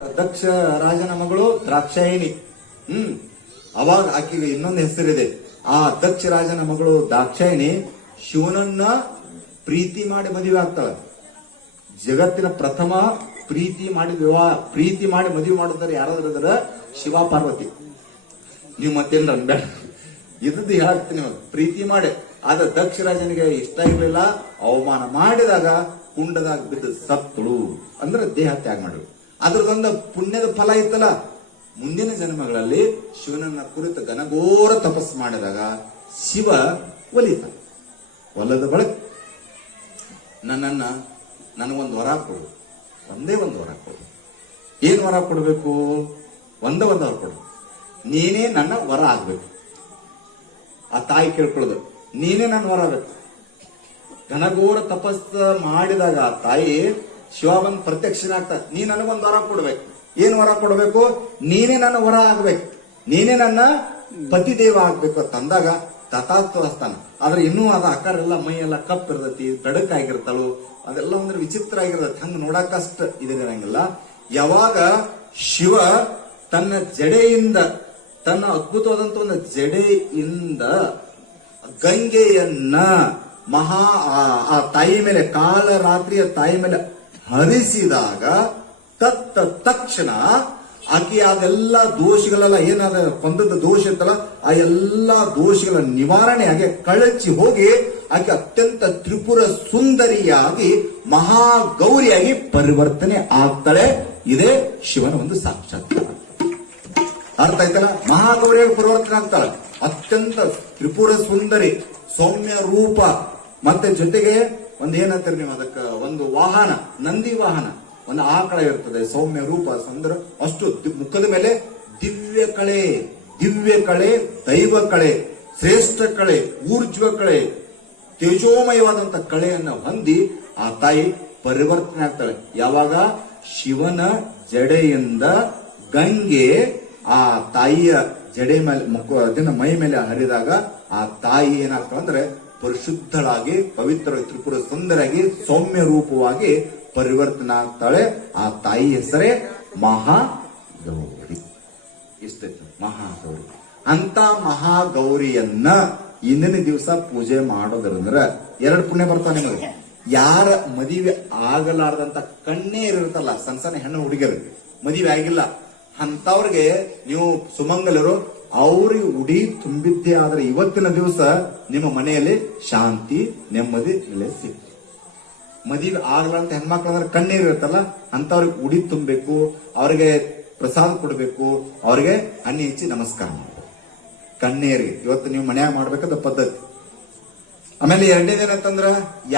ದಕ್ಷ ರಾಜನ ಮಗಳು ದ್ರಾಕ್ಷಾಯಿಣಿ. ಅವಾಗ ಆಕೆಗೆ ಇನ್ನೊಂದು ಹೆಸರಿದೆ. ಆ ದಕ್ಷ ರಾಜನ ಮಗಳು ದಾಕ್ಷಾಯಿಣಿ ಶಿವನನ್ನ ಪ್ರೀತಿ ಮಾಡಿ ಮದುವೆ ಆಗ್ತಾಳೆ. ಜಗತ್ತಿನ ಪ್ರಥಮ ಪ್ರೀತಿ ಮಾಡಿ ಮದುವೆ ಮಾಡಿದ್ರೆ ಯಾರಾದ್ರೂ ಶಿವ ಪಾರ್ವತಿ. ನೀವು ಮತ್ತೇನ್ರ ಅನ್ಬೇಡ, ಇದ್ದದ್ದು ಹೇಳ್ತೀನಿ. ಪ್ರೀತಿ ಮಾಡಿ ಆದ ದಕ್ಷ ರಾಜನಿಗೆ ಇಷ್ಟ ಇರ್ಲಿಲ್ಲ. ಅವಮಾನ ಮಾಡಿದಾಗ ಕುಂಡದಾಗ ಬಿದ್ದು ಸತ್ತಳು, ಅಂದ್ರೆ ದೇಹ ತ್ಯಾಗ ಮಾಡಿದ್ರು. ಅದ್ರದೊಂದು ಪುಣ್ಯದ ಫಲ ಇತ್ತಲ್ಲ. ಮುಂದಿನ ಜನ್ಮಗಳಲ್ಲಿ ಶಿವನನ್ನ ಕುರಿತು ಘನಘೋರ ತಪಸ್ಸು ಮಾಡಿದಾಗ ಶಿವ ಒಲಿತ. ಒಲದ ಬಳಿಕ ನನಗೊಂದು ವರ ಕೊಡು, ಒಂದೇ ಒಂದು ವರ ಕೊಡು. ಏನ್ ವರ ಕೊಡ್ಬೇಕು? ಒಂದೇ ಒಂದು ವರ ಕೊಡು. ನೀನೇ ನನ್ನ ವರ ಆಗ್ಬೇಕು. ಆ ತಾಯಿ ಕೇಳ್ಕೊಳ್ಳೋದು, ನೀನೇ ನನ್ನ ವರ ಆಗ್ಬೇಕು. ಘನಘೋರ ತಪಸ್ಸು ಮಾಡಿದಾಗ ಆ ತಾಯಿ ಶಿವ ಬಂದು ಪ್ರತ್ಯಕ್ಷನಾಗ್ತಾನೆ. ನೀ ನನಗೊಂದು ವರ ಕೊಡ್ಬೇಕು. ಏನ್ ವರ ಕೊಡ್ಬೇಕು? ನೀನೇ ನನ್ನ ವರ ಆಗ್ಬೇಕು, ನೀನೇ ನನ್ನ ಪತಿದೇವ ಆಗ್ಬೇಕು ಅಂತಂದಾಗ ತಥಾಸ್ತು ಹಸ್ತಾನ. ಆದ್ರೆ ಇನ್ನೂ ಅದ ಆಕಾರ ಎಲ್ಲ ಮೈ ಎಲ್ಲ ಕಪ್ ಇರ್ತೈತಿ, ಬೆಡಕಾಗಿರ್ತಾಳು, ಅದೆಲ್ಲ ಅಂದ್ರೆ ವಿಚಿತ್ರ ಆಗಿರ್ತೈತಿ. ಹಂಗ ನೋಡಕಷ್ಟ ಇದಿರಂಗಿಲ್ಲ. ಯಾವಾಗ ಶಿವ ತನ್ನ ಜಡೆಯಿಂದ, ತನ್ನ ಅದ್ಭುತವಾದಂತ ಒಂದು ಜಡೆಯಿಂದ ಗಂಗೆಯನ್ನ ಆ ತಾಯಿ ಮೇಲೆ, ಕಾಲ ರಾತ್ರಿಯ ತಾಯಿ ಮೇಲೆ ಹರಿಸಿದಾಗ ತಕ್ಷಣ ಆಕೆ ಅದೆಲ್ಲ ದೋಷಗಳೆಲ್ಲ ಏನಾದ ಕೊಂದದ ದೋಷ ಇತ್ತಲ್ಲ, ಆ ಎಲ್ಲಾ ದೋಷಗಳ ನಿವಾರಣೆ ಆಗಿ ಕಳಚಿ ಹೋಗಿ ಆಕೆ ಅತ್ಯಂತ ತ್ರಿಪುರ ಸುಂದರಿಯಾಗಿ ಮಹಾಗೌರಿಯಾಗಿ ಪರಿವರ್ತನೆ ಆಗ್ತಾಳೆ. ಇದೇ ಶಿವನ ಒಂದು ಸಾಕ್ಷಾತ್ಕಾರ. ಅರ್ಥ ಆಯ್ತಲ್ಲ? ಮಹಾಗೌರಿಯಾಗಿ ಪರಿವರ್ತನೆ ಆಗ್ತಾಳೆ. ಅತ್ಯಂತ ತ್ರಿಪುರ ಸುಂದರಿ, ಸೌಮ್ಯ ರೂಪ, ಮತ್ತೆ ಜೊತೆಗೆ ಒಂದ್ ಏನಂತಾರೆ ನೀವು ಅದಕ್ಕ, ಒಂದು ವಾಹನ, ನಂದಿ ವಾಹನ, ಒಂದು ಆಕಳ ಇರ್ತದೆ, ಸೌಮ್ಯ ರೂಪ, ಸುಂದರ. ಅಷ್ಟು ಮುಖದ ಮೇಲೆ ದಿವ್ಯ ಕಳೆ, ದೈವ ಕಳೆ, ಶ್ರೇಷ್ಠ ಕಳೆ, ಊರ್ಜ್ವ ಕಳೆ, ತೇಜೋಮಯವಾದಂತ ಕಳೆಯನ್ನ ಹೊಂದಿ ಆ ತಾಯಿ ಪರಿವರ್ತನೆ ಆಗ್ತಾಳೆ. ಯಾವಾಗ ಶಿವನ ಜಡೆಯಿಂದ ಗಂಗೆ ಆ ತಾಯಿಯ ಜಡೆ ಮೇಲೆ, ಅದನ್ನ ಮೈ ಮೇಲೆ ಹರಿದಾಗ ಆ ತಾಯಿ ಏನಾಗ್ತಾಳೆ ಅಂದ್ರೆ ಪರಿಶುದ್ಧಳಾಗಿ, ಪವಿತ್ರ, ತ್ರಿಪುರ ಸುಂದರಾಗಿ, ಸೌಮ್ಯ ರೂಪವಾಗಿ ಪರಿವರ್ತನೆ ಆಗ್ತಾಳೆ. ಆ ತಾಯಿ ಹೆಸರೇ ಮಹಾಗೌರಿ. ಇಷ್ಟೈತೆ ಮಹಾಗೌರಿ. ಅಂತ ಮಹಾಗೌರಿಯನ್ನ ಇಂದಿನ ದಿವಸ ಪೂಜೆ ಮಾಡೋದ್ರಂದ್ರ ಎರಡು ಪುಣ್ಯ ಬರ್ತಾವ ನಿಮಗೆ. ಯಾರ ಮದುವೆ ಆಗಲಾರ್ದಂತ ಕಣ್ಣೀರ್ ಇರುತ್ತಲ್ಲ, ಸಣ್ಣ ಸಣ್ಣ ಹೆಣ್ಣು ಹುಡುಗಿಯರು ಮದುವೆ ಆಗಿಲ್ಲ ಅಂತವ್ರಿಗೆ ನೀವು ಸುಮಂಗಲರು, ಅವ್ರಿಗೆ ಉಡಿ ತುಂಬಿದ್ದೇ ಆದ್ರೆ ಇವತ್ತಿನ ದಿವಸ ನಿಮ್ಮ ಮನೆಯಲ್ಲಿ ಶಾಂತಿ, ನೆಮ್ಮದಿ ನೆಲೆಸಿ. ಮದುವೆ ಆಗಲಾರಂತ ಹೆಣ್ಮಕ್ಳು ಅಂದ್ರೆ ಕಣ್ಣೀರ್ ಇರುತ್ತಲ್ಲ, ಅಂತವ್ರಿಗೆ ಉಡಿ ತುಂಬಬೇಕು, ಅವ್ರಿಗೆ ಪ್ರಸಾದ ಕೊಡ್ಬೇಕು, ಅವ್ರಿಗೆ ಹಣ್ಣಿ ಹೆಚ್ಚಿ ನಮಸ್ಕಾರ ಮಾಡಬೇಕು. ಕಣ್ಣೀರಿಗೆ ಇವತ್ತು ನೀವು ಮನ್ಯಾಗ ಮಾಡ್ಬೇಕಾದ ಪದ್ಧತಿ. ಆಮೇಲೆ ಎರಡನೇದೇನಂತಂದ್ರ,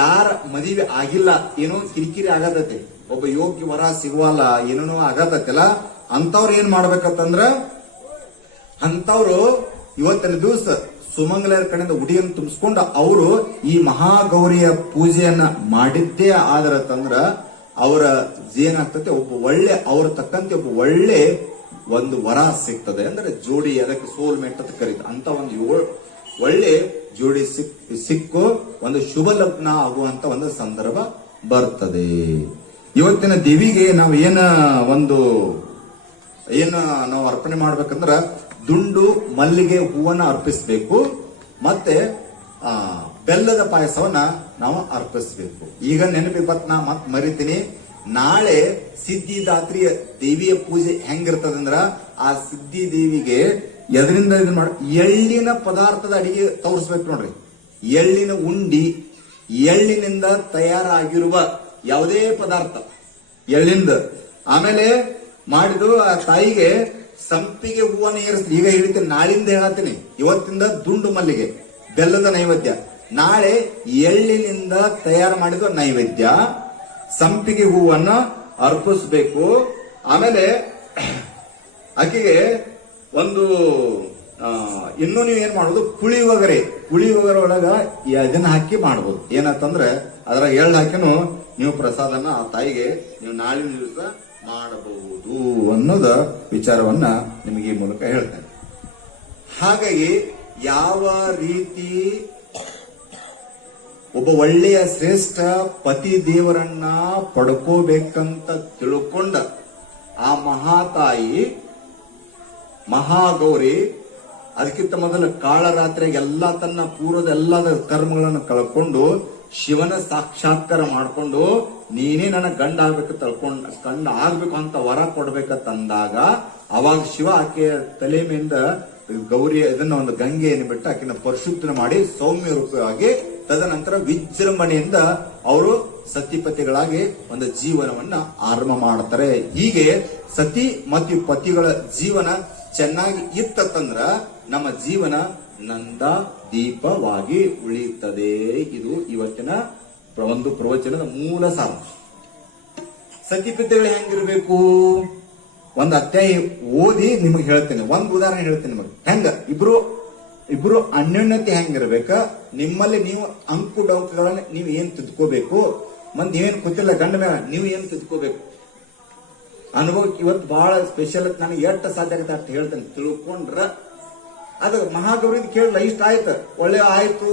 ಯಾರ ಮದುವೆ ಆಗಿಲ್ಲ, ಏನೋ ಕಿರಿಕಿರಿ ಆಗತೈತಿ, ಒಬ್ಬ ಯೋಗ್ಯ ವರ ಸಿಗುವಲ್ಲ, ಏನೇನೋ ಆಗತೈತಿಲ್ಲ, ಅಂತವ್ರು ಏನ್ ಮಾಡ್ಬೇಕಂತಂದ್ರ, ಅಂತವ್ರು ಇವತ್ತಿನ ದಿವಸ ಸುಮಂಗಲರ ಕಡೆಯಿಂದ ಉಡಿಯನ್ನು ತುಂಬಿಸ್ಕೊಂಡು ಅವರು ಈ ಮಹಾಗೌರಿಯ ಪೂಜೆಯನ್ನ ಮಾಡಿದ್ದೇ ಆದ್ರ ತಂದ್ರ ಅವರ ಏನಾಗ್ತದೆ, ಒಬ್ಬ ಒಳ್ಳೆ, ಅವ್ರ ತಕ್ಕಂತೆ ಒಬ್ಬ ಒಳ್ಳೆ ಒಂದು ವರ ಸಿಗ್ತದೆ. ಅಂದ್ರೆ ಜೋಡಿ, ಅದಕ್ಕೆ ಸೋಲ್ಮೇಟ್ ಅಂತ ಕರೀತಾರೆ. ಅಂತ ಒಂದು ಒಳ್ಳೆ ಜೋಡಿ ಸಿಕ್ಕು ಒಂದು ಶುಭ ಲಗ್ನ ಆಗುವಂತ ಒಂದು ಸಂದರ್ಭ ಬರ್ತದೆ. ಇವತ್ತಿನ ದೇವಿಗೆ ನಾವು ನಾವು ಅರ್ಪಣೆ ಮಾಡ್ಬೇಕಂದ್ರ ದುಂಡು ಮಲ್ಲಿಗೆ ಹೂವನ್ನ ಅರ್ಪಿಸಬೇಕು, ಮತ್ತೆ ಬೆಲ್ಲದ ಪಾಯಸವನ್ನ ನಾವು ಅರ್ಪಿಸಬೇಕು. ಈಗ ನೆನಪಿಪ್ಪತ್ ನಾ ಮತ್ ಮರಿತೀನಿ, ನಾಳೆ ಸಿದ್ಧಿದಾತ್ರಿಯ ದೇವಿಯ ಪೂಜೆ ಹೆಂಗಿರ್ತದಂದ್ರ, ಆ ಸಿದ್ಧಿ ದೇವಿಗೆ ಎದರಿಂದ ಎಳ್ಳಿನ ಪದಾರ್ಥದ ಅಡಿಗೆ ತೋರಿಸ್ಬೇಕು ನೋಡ್ರಿ. ಎಳ್ಳಿನ ಉಂಡಿ, ಎಳ್ಳಿನಿಂದ ತಯಾರಾಗಿರುವ ಯಾವುದೇ ಪದಾರ್ಥ ಎಳ್ಳಿಂದ. ಆಮೇಲೆ ಮಾಡಿದ್ರು ಆ ತಾಯಿಗೆ ಸಂಪಿಗೆ ಹೂವನ್ನ ಏರಿಸ್ತೀನಿ. ಈಗ ಹೇಳ್ತೀನಿ, ನಾಳಿಂದ ಹೇಳತ್ತೀನಿ. ಇವತ್ತಿಂದ ದುಂಡು ಮಲ್ಲಿಗೆ, ಬೆಲ್ಲದ ನೈವೇದ್ಯ. ನಾಳೆ ಎಳ್ಳಿನಿಂದ ತಯಾರು ಮಾಡಿದ ನೈವೇದ್ಯ, ಸಂಪಿಗೆ ಹೂವನ್ನ ಅರ್ಪಿಸಬೇಕು. ಆಮೇಲೆ ಆಕೆಗೆ ಒಂದು ಇನ್ನು ನೀವು ಏನ್ ಮಾಡೋದು, ಪುಳಿಯೋಗರೆ ಒಳಗ ಇದನ್ನ ಹಾಕಿ ಮಾಡ್ಬೋದು. ಏನಂತಂದ್ರೆ ಅದರ ಎಳ್ಳು ಹಾಕಿನೂ ನೀವು ಪ್ರಸಾದನ ಆ ತಾಯಿಗೆ ನೀವು ನಾಳಿನ ದಿವಸ ಮಾಡಬಹುದು ಅನ್ನೋದ ವಿಚಾರವನ್ನ ನಿಮಗೆ ಈ ಮೂಲಕ ಹೇಳ್ತೇನೆ. ಹಾಗಾಗಿ ಯಾವ ರೀತಿ ಒಬ್ಬ ಒಳ್ಳೆಯ ಶ್ರೇಷ್ಠ ಪತಿ ದೇವರನ್ನ ಪಡ್ಕೋಬೇಕಂತ ತಿಳ್ಕೊಂಡ ಆ ಮಹಾತಾಯಿ ಮಹಾಗೌರಿ ಅದಕ್ಕಿಂತ ಮೊದಲು ಕಾಳರಾತ್ರಿಗೆ ಎಲ್ಲಾ ತನ್ನ ಪೂರ್ವದ ಎಲ್ಲದ ಕರ್ಮಗಳನ್ನು ಕಳ್ಕೊಂಡು ಶಿವನ ಸಾಕ್ಷಾತ್ಕಾರ ಮಾಡ್ಕೊಂಡು ನೀನೇ ನನ್ನ ಗಂಡ ಆಗ್ಬೇಕು ಗಂಡ ಆಗ್ಬೇಕು ಅಂತ ವರ ಕೊಡ್ಬೇಕಂತಂದಾಗ ಅವಾಗ ಶಿವ ಆಕೆಯ ತಲೆ ಮೇಲಿಂದ ಗೌರಿ ಇದನ್ನ ಒಂದು ಗಂಗೆಯನ್ನು ಬಿಟ್ಟು ಆಕೆನ ಪರಿಶುದ್ಧ ಮಾಡಿ ಸೌಮ್ಯ ರೂಪವಾಗಿ ತದನಂತರ ವಿಜೃಂಭಣೆಯಿಂದ ಅವರು ಸತಿಪತಿಗಳಾಗಿ ಒಂದು ಜೀವನವನ್ನ ಆರಂಭ ಮಾಡ್ತಾರೆ. ಹೀಗೆ ಸತಿ ಮತ್ತು ಪತಿಗಳ ಜೀವನ ಚೆನ್ನಾಗಿ ಇತ್ತಂದ್ರ ನಮ್ಮ ಜೀವನ ನಂದ ದೀಪವಾಗಿ ಉಳಿಯುತ್ತದೆ. ಇದು ಇವತ್ತಿನ ಒಂದು ಪ್ರವಚನದ ಮೂಲ ಸಾರಾಂಶ. ಸತಿಪತಿಗಳು ಹೆಂಗಿರ್ಬೇಕು? ಒಂದು ಅಧ್ಯಾಯ ಓದಿ ನಿಮಗೆ ಹೇಳ್ತೇನೆ, ಒಂದು ಉದಾಹರಣೆ ಹೇಳ್ತೇನೆ ನಿಮಗೆ. ಹೆಂಗ ಇಬ್ರು ಅನ್ಯೋನ್ಯತೆ ಹೆಂಗಿರ್ಬೇಕ, ನಿಮ್ಮಲ್ಲಿ ನೀವು ಅಂಕು ಡೊಂಕುಗಳನ್ನ ನೀವು ಏನ್ ತಿದ್ಕೋಬೇಕು, ಮಂದಿ ನೀವೇನ್ ಗೊತ್ತಿಲ್ಲ ಗಂಡ ಮೇಲೆ ನೀವು ಏನ್ ತಿದ್ಕೋಬೇಕು ಅನುಭವಕ್ಕೆ ಇವತ್ತು ಬಹಳ ಸ್ಪೆಷಲ್. ನನಗೆ ಎಷ್ಟು ಸಾಧ್ಯ ಆಗುತ್ತೆ ಅಷ್ಟು ಹೇಳ್ತೇನೆ. ತಿಳ್ಕೊಂಡ್ರ ಅದು ಮಹಾಗೌರಿದ್ ಕೇಳಲ್ಲ, ಇಷ್ಟ ಆಯ್ತು, ಒಳ್ಳೆ ಆಯ್ತು,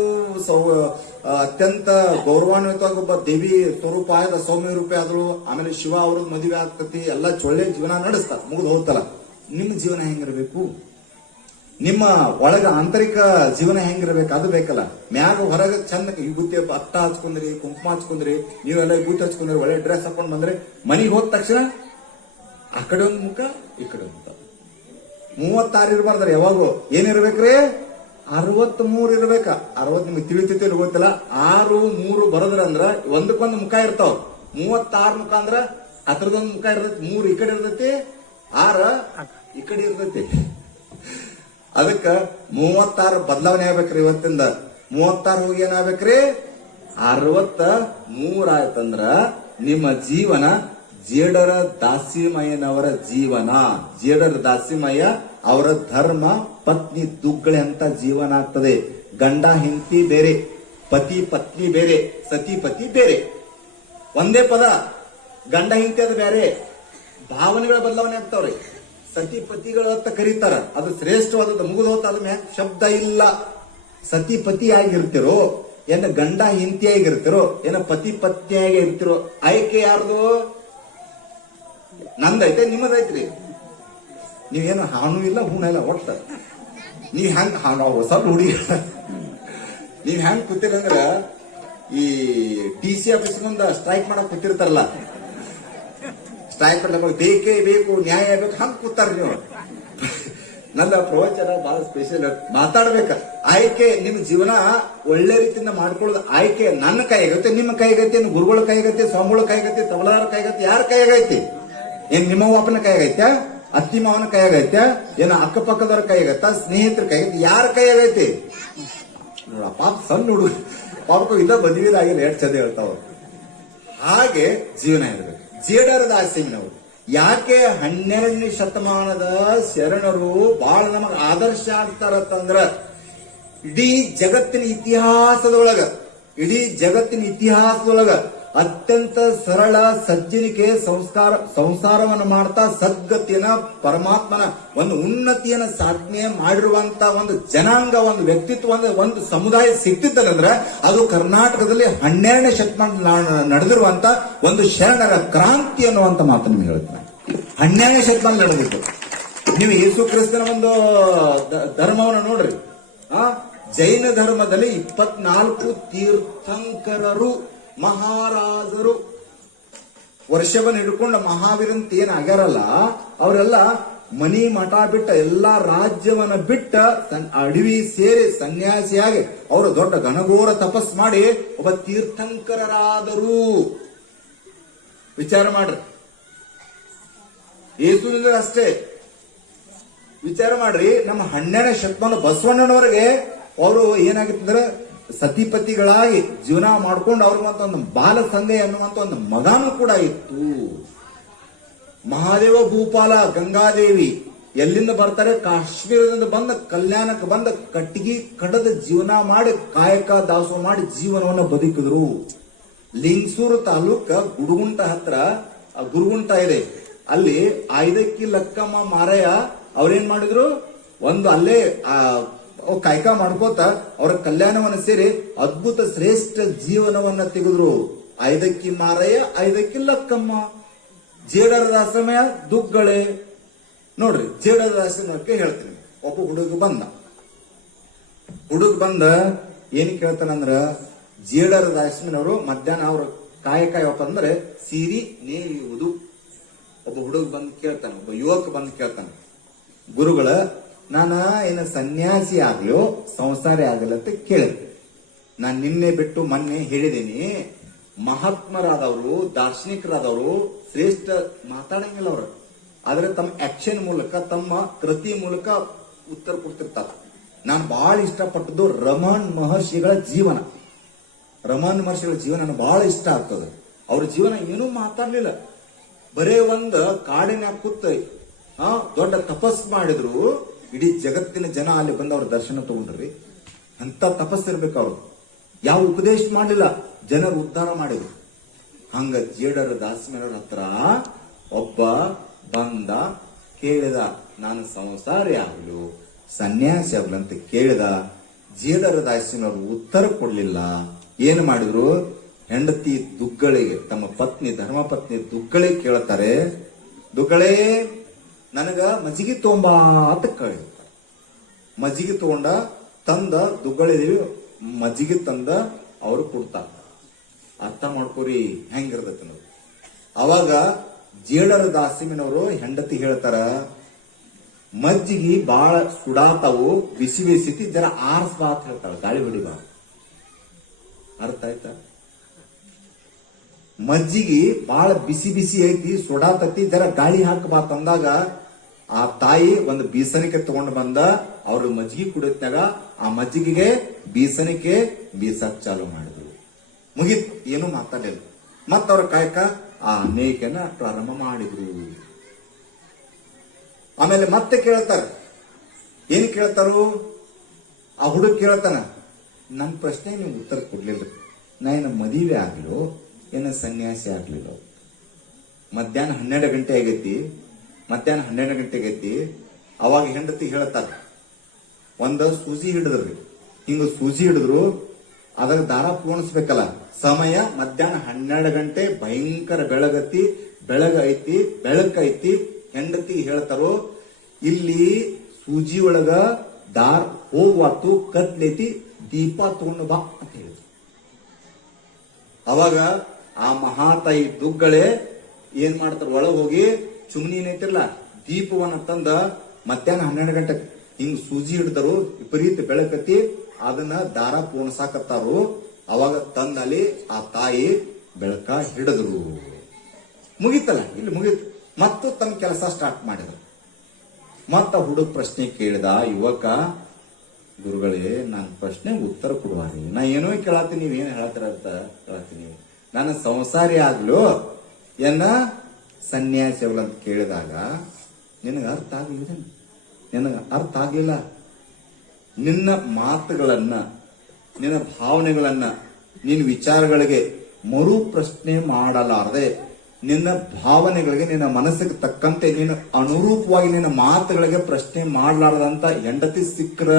ಅತ್ಯಂತ ಗೌರವಾನ್ವಿತವಾಗಿ ಒಬ್ಬ ದೇವಿ ಸ್ವರೂಪ ಆಯ್ತ, ಸೌಮ್ಯ ರೂಪಿ ಆದ್ರು. ಆಮೇಲೆ ಶಿವ ಅವ್ರದ್ ಮದುವೆ ಆಗ್ತತಿ, ಎಲ್ಲ ಚೊಳ್ಳೆ ಜೀವನ ನಡೆಸ್ತಾರ, ಮುಗಿದು ಹೋಗ್ತಲ್ಲ. ನಿಮ್ಮ ಜೀವನ ಹೆಂಗಿರ್ಬೇಕು? ನಿಮ್ಮ ಒಳಗ ಆಂತರಿಕ ಜೀವನ ಹೆಂಗಿರ್ಬೇಕು? ಅದು ಬೇಕಲ್ಲ. ಮ್ಯಾಗ ಹೊರಗ ಚಂದ ವಿಭೂತಿ ಅಟ್ಟ ಹಚ್ಕೊಂಡ್ರಿ, ಕುಂಕುಮ ಹಚ್ಕೊಂಡ್ರಿ, ನೀವೆಲ್ಲ ವಿಭೂತಿ ಹಚ್ಕೊಂಡ್ರಿ, ಒಳ್ಳೆ ಡ್ರೆಸ್ ಹಾಕೊಂಡ್ ಬಂದ್ರೆ ಮನಿಗೆ ಹೋದ ತಕ್ಷಣ ಆ ಕಡೆ ಒಂದು ಮುಖ ಈ ಕಡೆ ಒಂದು ಮುಖ. 36 ಇರಬಾರ್ದಾರ, ಯಾವಾಗೂ ಏನಿರ್ಬೇಕ್ರಿ? 63 ಇರ್ಬೇಕ. 60 ನಿಮ್ಗೆ ತಿಳಿತೈತಿ ಗೊತ್ತಿಲ್ಲ. 6, 3 ಬರದ್ರ ಅಂದ್ರ ಒಂದಕ್ಕೊಂದು ಮುಖ ಇರ್ತಾವ. 36 ಮುಖ ಅಂದ್ರ ಅದ್ರದೊಂದು ಮುಖ ಇರ್ತೈತಿ, 3 ಈ ಕಡೆ ಇರ್ತೈತಿ, 6 ಈ ಕಡೆ ಇರ್ತೈತಿ. ಅದಕ್ಕ 36 ಬದಲಾವಣೆ ಆಗ್ಬೇಕ್ರಿ. ಇವತ್ತಿಂದ 36 ಹೋಗಿ ಏನಾಗ್ಬೇಕ್ರಿ? 63 ಆಯ್ತಂದ್ರ ನಿಮ್ಮ ಜೀವನ ಜೇಡರ ದಾಸಿಮಯ್ಯನವರ ಜೀವನ. ಜೇಡರ ದಾಸಿಮಯ್ಯ ಅವರ ಧರ್ಮ ಪತ್ನಿ ದುಗ್ಗಳೆ ಅಂತ ಜೀವನ ಆಗ್ತದೆ. ಗಂಡ ಹೆಂಡತಿ ಬೇರೆ, ಪತಿ ಪತ್ನಿ ಬೇರೆ, ಸತಿ ಪತಿ ಬೇರೆ. ಒಂದೇ ಪದ ಗಂಡ ಹೆಂಡತಿ ಅದು ಬೇರೆ. ಭಾವನೆಗಳ ಬದಲಾವಣೆ ಆಗ್ತಾವ್ರಿ. ಸತಿ ಪತಿಗಳ ಅಂತ ಕರೀತಾರ, ಅದು ಶ್ರೇಷ್ಠವಾದದ್ದು. ಮುಗಿದು ಹೋತ ಅದ ಮ್ಯಾಗ ಶಬ್ದ ಇಲ್ಲ. ಸತಿ ಪತಿ ಆಗಿರ್ತಿರೋ, ಏನ ಗಂಡ ಹೆಂಡತಿ ಆಗಿರ್ತಿರೋ, ಏನ ಪತಿ ಪತ್ನಿಯಾಗಿ ಇರ್ತಿರೋ, ಆಯ್ಕೆ ಯಾರ್ದು? ನಂದೈತೆ, ನಿಮ್ಮದೈತ್ರಿ. ನೀವೇನು ಹಾನು ಇಲ್ಲ, ಹೂಣ ಇಲ್ಲ, ಒಟ್ಟ ನೀವ್ ಹೆಂಗ್ ಹೊಸ ಹುಡುಗಿ ನೀವ್ ಹೆಂಗ್ ಕೂತಿರ ಅಂದ್ರ ಈ TC ಆಫೀಸ್ ಮುಂದ ಸ್ಟ್ರೈಕ್ ಮಾಡಕ್ ಕೂತಿರ್ತಾರಲ್ಲ, ಸ್ಟ್ರೈಕ್ ಮಾಡ್ಬೇಕು, ಬೇಕೇ ಬೇಕು, ನ್ಯಾಯ ಬೇಕು, ಹಂಗ್ ಕೂತಾರ ನೀವು. ನನ್ನ ಪ್ರವಚನ ಬಹಳ ಸ್ಪೆಷಲ್. ಮಾತಾಡ್ಬೇಕ. ಆಯ್ಕೆ ನಿಮ್ ಜೀವನ ಒಳ್ಳೆ ರೀತಿಯಿಂದ ಮಾಡ್ಕೊಳ್ಳೋದು ಆಯ್ಕೆ ನನ್ನ ಕೈಗತ್ತೆ, ನಿಮ್ಮ ಕೈಗತ್ತೆ, ಗುರುಗಳ ಕೈಗತ್ತೆ, ಸ್ವಾಮಿಗಳ ಕೈಗತ್ತೆ, ತಬಲಾರ ಕೈಗತ್ತೆ. ಯಾರ ಕೈಗೈತಿ? ಏನ್ ನಿಮ್ಮ ಅಪ್ಪನ ಕೈಗೈತೆ, ಅತ್ತಿ ಮಾವನ ಕೈಯಾಗೈತೆ, ಏನ ಅಕ್ಕಪಕ್ಕದವ್ರ ಕೈಗತ್ತ, ಸ್ನೇಹಿತರ ಕೈಗೈತಿ? ಯಾರ ಕೈಯಾಗೈತಿ? ನೋಡ ಪಾಪ ಸಣ್ಣ ಹುಡುಗ ಪಾಪಕ್ಕೂ ಇಲ್ಲ ಬದಿವಿದಾಗಿಲ್ಲ, ಎಷ್ಟು ಚಂದ ಹೇಳ್ತಾವ. ಹಾಗೆ ಜೀವನ ಇರಬೇಕು. ಜೇಡರ ದಾಸಿಮಯ್ಯನವರು ಯಾಕೆ 12ನೇ ಶತಮಾನದ ಶರಣರು ಬಹಳ ನಮಗ ಆದರ್ಶ ಆಗ್ತಾರಂದ್ರ, ಇಡೀ ಜಗತ್ತಿನ ಇತಿಹಾಸದೊಳಗ ಅತ್ಯಂತ ಸರಳ ಸಜ್ಜನಿಕೆ ಸಂಸಾರವನ್ನು ಮಾಡ್ತಾ ಸದ್ಗತಿಯನ್ನ, ಪರಮಾತ್ಮನ ಒಂದು ಉನ್ನತಿಯನ್ನ ಸಾಧನೆ ಮಾಡಿರುವಂತ ಒಂದು ಜನಾಂಗ, ಒಂದು ವ್ಯಕ್ತಿತ್ವ, ಒಂದು ಸಮುದಾಯ ಸಿಕ್ತಿತ್ತಂದ್ರೆ ಅದು ಕರ್ನಾಟಕದಲ್ಲಿ 12ನೇ ಶತಮಾನ ನಡೆದಿರುವಂತ ಒಂದು ಶರಣರ ಕ್ರಾಂತಿ ಅನ್ನುವಂತ ಮಾತು ನಿಮ್ಗೆ ಹೇಳ್ತೀನಿ. 12ನೇ ಶತಮಾನ ನಡೆದಿತ್ತು. ನೀವು ಯೇಸು ಕ್ರಿಸ್ತನ ಒಂದು ಧರ್ಮವನ್ನು ನೋಡ್ರಿ. ಜೈನ ಧರ್ಮದಲ್ಲಿ 24 ತೀರ್ಥಂಕರರು, ಮಹಾರಾಜರು, ವರ್ಷವನ್ನು ಹಿಡ್ಕೊಂಡ ಮಹಾವೀರಂತ ಏನ್ ಆಗ್ಯಾರಲ್ಲ, ಅವರೆಲ್ಲ ಮನಿ ಮಠ ಬಿಟ್ಟ, ಎಲ್ಲಾ ರಾಜ್ಯವನ್ನ ಬಿಟ್ಟ ಅಡವಿ ಸೇರಿ ಸನ್ಯಾಸಿಯಾಗಿ ಅವರು ದೊಡ್ಡ ಘನಘೋರ ತಪಸ್ ಮಾಡಿ ಒಬ್ಬ ತೀರ್ಥಂಕರರಾದರು. ವಿಚಾರ ಮಾಡ್ರಿ. ಯೇಸುವಿನ ಅಷ್ಟೇ ವಿಚಾರ ಮಾಡ್ರಿ. ನಮ್ಮ 12ನೇ ಶತಮಾನ ಬಸವಣ್ಣನವರೆಗೆ ಅವರು ಏನಾಗಿತ್ತಂದ್ರೆ ಸತಿಪತಿಗಳಾಗಿ ಜೀವನ ಮಾಡ್ಕೊಂಡು ಅವ್ರಿಗಂತ ಒಂದು ಬಾಲ ಸಂದೆ ಅನ್ನುವಂತ ಒಂದು ಮಗನೂ ಕೂಡ ಇತ್ತು. ಮಹಾದೇವ, ಭೂಪಾಲ, ಗಂಗಾದೇವಿ ಎಲ್ಲಿಂದ ಬರ್ತಾರೆ? ಕಾಶ್ಮೀರದಿಂದ ಬಂದ ಕಲ್ಯಾಣಕ್ಕೆ ಬಂದ ಕಟ್ಟಿಗೆ ಕಡದ ಜೀವನ ಮಾಡಿ ಕಾಯಕ ದಾಸೋಹ ಮಾಡಿ ಜೀವನವನ್ನು ಬದುಕಿದ್ರು. ಲಿಂಗಸೂರು ತಾಲೂಕ ಗುಡುಗುಂಟ ಹತ್ರ ಗುರುಗುಂಟ ಇದೆ. ಅಲ್ಲಿ ಆಯ್ದಕ್ಕಿ ಲಕ್ಕಮ್ಮ ಮಾರಯ್ಯ ಅವ್ರೇನ್ ಮಾಡಿದ್ರು, ಒಂದು ಅಲ್ಲೇ ಕಾಯಕ ಮಾಡ್ಕೋತ ಅವರ ಕಲ್ಯಾಣವನ್ನು ಸೇರಿ ಅದ್ಭುತ ಶ್ರೇಷ್ಠ ಜೀವನವನ್ನ ತೆಗೆದ್ರು. ಐದಕ್ಕಿ ಮಾರಯ್ಯ, ಐದಕ್ಕಿ ಲಕ್ಕಮ್ಮ ಜೇಡರದ ಆಶ್ರಮ ದುಗ್ಗಳೆ. ನೋಡ್ರಿ, ಜೇಡರದ ಆಶ್ರಮಕ್ಕೆ ಹೇಳ್ತೀನಿ. ಒಬ್ಬ ಹುಡುಗ ಬಂದ ಏನ್ ಕೇಳ್ತಾನಂದ್ರ, ಜೇಡರ ದಾಸಿನವರು ಮಧ್ಯಾಹ್ನ ಅವ್ರ ಕಾಯಕ ಯಾವಪ್ಪ ಅಂದ್ರೆ ಸೀರಿ ನೇಯುವುದು. ಒಬ್ಬ ಹುಡುಗ ಬಂದು ಕೇಳ್ತಾನ, ಒಬ್ಬ ಯುವಕ ಬಂದು ಕೇಳ್ತಾನ, ಗುರುಗಳ ನಾನ ಏನ ಸನ್ಯಾಸಿ ಆಗ್ಲೋ ಸಂಸಾರಿ ಆಗಲ್ಲ ಅಂತ ಕೇಳಿ. ನಾನ್ ನಿನ್ನೆ ಬಿಟ್ಟು ಮೊನ್ನೆ ಹೇಳಿದ್ದೀನಿ, ಮಹಾತ್ಮರಾದವರು ದಾರ್ಶನಿಕರಾದವರು ಶ್ರೇಷ್ಠ ಮಾತಾಡಂಗಿಲ್ಲ ಅವರು, ಆದ್ರೆ ತಮ್ಮ ಆಕ್ಷನ್ ಮೂಲಕ ತಮ್ಮ ಕೃತಿ ಮೂಲಕ ಉತ್ತರ ಕೊಡ್ತಿರ್ತಾರ. ನಾನು ಬಹಳ ಇಷ್ಟಪಟ್ಟದ್ದು ರಮಣ್ ಮಹರ್ಷಿಗಳ ಜೀವನ. ರಮಣ್ ಮಹರ್ಷಿಗಳ ಜೀವನ ನನಗೆ ಬಹಳ ಇಷ್ಟ ಆಗ್ತದೆ. ಅವ್ರ ಜೀವನ ಏನೂ ಮಾತಾಡ್ಲಿಲ್ಲ, ಬರೇ ಒಂದ್ ಕಾಡಿನ ಕೂತ ದೊಡ್ಡ ತಪಸ್ ಮಾಡಿದ್ರು. ಇಡೀ ಜಗತ್ತಿನ ಜನ ಅಲ್ಲಿ ಬಂದ ಅವ್ರ ದರ್ಶನ ತಗೊಂಡ್ರಿ. ಅಂತ ತಪಸ್ಸಿರ್ಬೇಕು ಅವ್ರು. ಯಾವ ಉಪದೇಶ ಮಾಡಲಿಲ್ಲ, ಜನರು ಉದ್ಧಾರ ಮಾಡಿದ್ರು. ಹಂಗ ಜೇಡರ ದಾಸಿಮನವ್ರ ಹತ್ರ ಒಬ್ಬ ಬಂದ ಕೇಳಿದ, ನಾನು ಸಂಸಾರಿ ಆಗಲು ಸನ್ಯಾಸಿ ಆಗಲು ಅಂತ ಕೇಳಿದ. ಜೇಡರ ದಾಸಿನವರು ಉತ್ತರ ಕೊಡ್ಲಿಲ್ಲ. ಏನು ಮಾಡಿದ್ರು, ಹೆಂಡತಿ ದುಗ್ಗಳಿಗೆ, ತಮ್ಮ ಪತ್ನಿ ಧರ್ಮಪತ್ನಿ ದುಗ್ಗಳಿಗೆ ಕೇಳ್ತಾರೆ, ದುಗ್ಗಳೇ ನನಗ ಮಜ್ಜಿಗೆ ತೊಂಬಾ ಅಂತ ಕೇಳಿರ್ತಾರೆ. ಮಜ್ಜಿಗೆ ತಗೊಂಡ ತಂದ ದುಗ್ಗಳಿದೇವಿ ಮಜ್ಜಿಗೆ ತಂದ ಅವರು ಕೊಡ್ತಾರ. ಅರ್ಥ ಮಾಡ್ಕೋರಿ ಹೆಂಗಿರ್ತೈತಿ ನಾವು. ಅವಾಗ ಜೇಡರ ದಾಸಿಮಿನವರು ಹೆಂಡತಿ ಹೇಳ್ತಾರ, ಮಜ್ಜಿಗೆ ಬಾಳ ಸುಡಾತಾವು, ಬಿಸಿ ಬಿಸಿತಿ ಜರ ಆರ್ಸ್ಬಾ ಅಂತ ಹೇಳ್ತಾಳ, ಗಾಳಿ ಹೊಡಿಬಾ. ಅರ್ಥ ಆಯ್ತಾ? ಮಜ್ಜಿಗೆ ಬಾಳ ಬಿಸಿ ಬಿಸಿ ಐತಿ, ಸುಡಾತತಿ, ಜರ ಗಾಳಿ ಹಾಕಬಾ ತಂದಾಗ ಆ ತಾಯಿ ಒಂದು ಬೀಸಣಿಕೆ ತಗೊಂಡು ಬಂದ. ಅವ್ರ ಮಜ್ಜಿಗೆ ಕುಡಿತ್ನಾಗ ಆ ಮಜ್ಜಿಗೆಗೆ ಬೀಸಣಿಕೆ ಬೀಸಕ್ ಚಾಲು ಮಾಡಿದ್ರು. ಮುಗಿತ್, ಏನು ಮಾತಾಡಲಿಲ್ಲ. ಮತ್ತವ್ರ ಕಾಯಕ ಆ ನೇಯ್ಕೆನ ಪ್ರಾರಂಭ ಮಾಡಿದ್ರು. ಆಮೇಲೆ ಮತ್ತೆ ಕೇಳ್ತಾರ, ಏನ್ ಕೇಳ್ತಾರು? ಆ ಹುಡುಗ ಕೇಳ್ತಾನ, ನನ್ನ ಪ್ರಶ್ನೆ ನೀವು ಉತ್ತರ ಕೊಡ್ಲಿಲ್ಲ. ನಾ ಏನ ಮದುವೆ ಆಗ್ಲಿಲ್ಲ, ಏನ ಸನ್ಯಾಸಿ ಆಗ್ಲಿಲ್ಲ. ಮಧ್ಯಾಹ್ನ 12 ಗಂಟೆ ಆಗೈತಿ. ಅವಾಗ ಹೆಂಡತಿ ಹೇಳ್ತಾರ, ಒಂದ ಸೂಜಿ ಹಿಡಿದ್ರಿ, ಹಿಂಗ ಸೂಜಿ ಹಿಡಿದ್ರು, ಅದ್ರ ದಾರ ಪೂರ್ಣಿಸ್ಬೇಕಲ್ಲ. ಸಮಯ ಮಧ್ಯಾಹ್ನ 12 ಗಂಟೆ, ಭಯಂಕರ ಬೆಳಕೈತಿ. ಹೆಂಡತಿ ಹೇಳ್ತಾರೋ, ಇಲ್ಲಿ ಸೂಜಿ ಒಳಗ ದಾರ್ ಹೋಗ್ವಾತು, ಕತ್ಲೈತಿ, ದೀಪ ತಗೊಂಡು ಬಾ ಅಂತ ಹೇಳಿದ್ರು. ಅವಾಗ ಆ ಮಹಾತಾಯಿ ದುಗ್ಗಳೆ ಏನ್ ಮಾಡ್ತಾರ, ಒಳಗ್ ಹೋಗಿ ಚುಮ್ನಿ ಏನೈತಿರಲ್ಲ ದೀಪವನ್ನ ತಂದ ಮಧ್ಯಾಹ್ನ 12 ಗಂಟೆ ಹಿಂಗ್ ಸೂಜಿ ಹಿಡ್ದರು, ವಿಪರೀತ ಬೆಳಕತಿ, ಅದನ್ನ ದಾರ ಪೂರ್ಣಸಾಕತ್ತಾರು. ಅವಾಗ ತಂದಲ್ಲಿ ಆ ತಾಯಿ ಬೆಳಕ ಹಿಡಿದ್ರು. ಮುಗೀತಲ್ಲ, ಇಲ್ಲಿ ಮುಗೀತು. ಮತ್ತು ತಮ್ಮ ಕೆಲಸ ಸ್ಟಾರ್ಟ್ ಮಾಡಿದ್ರು. ಮತ್ತ ಹುಡುಗ ಪ್ರಶ್ನೆ ಕೇಳಿದ ಯುವಕ, ಗುರುಗಳೇ ನನ್ನ ಪ್ರಶ್ನೆ ಉತ್ತರ ಕೊಡುವಾರಿ, ನಾ ಏನೋ ಕೇಳತ್ತೀನಿ, ನೀವೇನು ಹೇಳತ್ತೀರ ಅಂತ ಕೇಳತ್ತೀನಿ. ನಾನು ಸಂಸಾರಿ ಆಗ್ಲು ಏನ ಸನ್ಯಾಸಿ ಆಗ್ಲು ಅಂತ ಕೇಳಿದಾಗ ನಿನಗ ಅರ್ಥ ಆಗ್ಲಿಲ್ಲ. ನಿನ್ನ ಮಾತುಗಳನ್ನ, ನಿನ್ನ ಭಾವನೆಗಳನ್ನ, ನಿನ್ನ ವಿಚಾರಗಳಿಗೆ ಮರು ಪ್ರಶ್ನೆ ಮಾಡಲಾರದೆ, ನಿನ್ನ ಭಾವನೆಗಳಿಗೆ, ನಿನ್ನ ಮನಸ್ಸಿಗೆ ತಕ್ಕಂತೆ, ನಿನ್ನ ಅನುರೂಪವಾಗಿ ನಿನ್ನ ಮಾತುಗಳಿಗೆ ಪ್ರಶ್ನೆ ಮಾಡಲಾರದಂತ ಹೆಂಡತಿ ಸಿಕ್ಕರ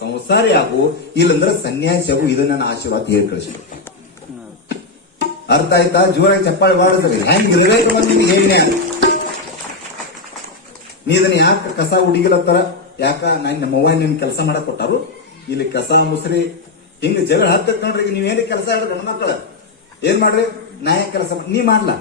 ಸಂಸಾರಿ ಆಗು, ಇಲ್ಲಂದ್ರೆ ಸನ್ಯಾಸಿ ಆಗು. ಇದು ನನ್ನ ಆಶೀರ್ವಾದ ಹೇಳಿ ಕಳಿಸಿ. ಅರ್ಥ ಆಯ್ತಾ? ಜೋರಾಗಿ ಚಪ್ಪಾಳೆ ಮಾಡಿದ್ರಿ. ಹೆಂಗಿರ್ಬೇಕು ನಿಮ್ಗೆ ಹೇಳಿನ. ನೀ ಇದನ್ನ ಯಾಕೆ ಕಸ ಹುಡುಗಿಲತ್ತಾರ, ಯಾಕ ನಮ್ಮವ್ವ ನಿನ್ ಕೆಲಸ ಮಾಡಕ್ ಕೊಟ್ಟಾರು, ಇಲ್ಲಿ ಕಸ ಮುಸ್ರಿ ಹಿಂಗ ಜಗಳ ಹತ್ತತ್ ನೋಡ್ರಿ. ನೀವೇನೇ ಕೆಲಸ ಹೇಳ್ರಿ, ಗಂಡ ಮಕ್ಕಳ ಏನ್ ಮಾಡ್ರಿ, ನಾ ಕೆಲಸ ನೀ ಮಾಡ್ಲಾ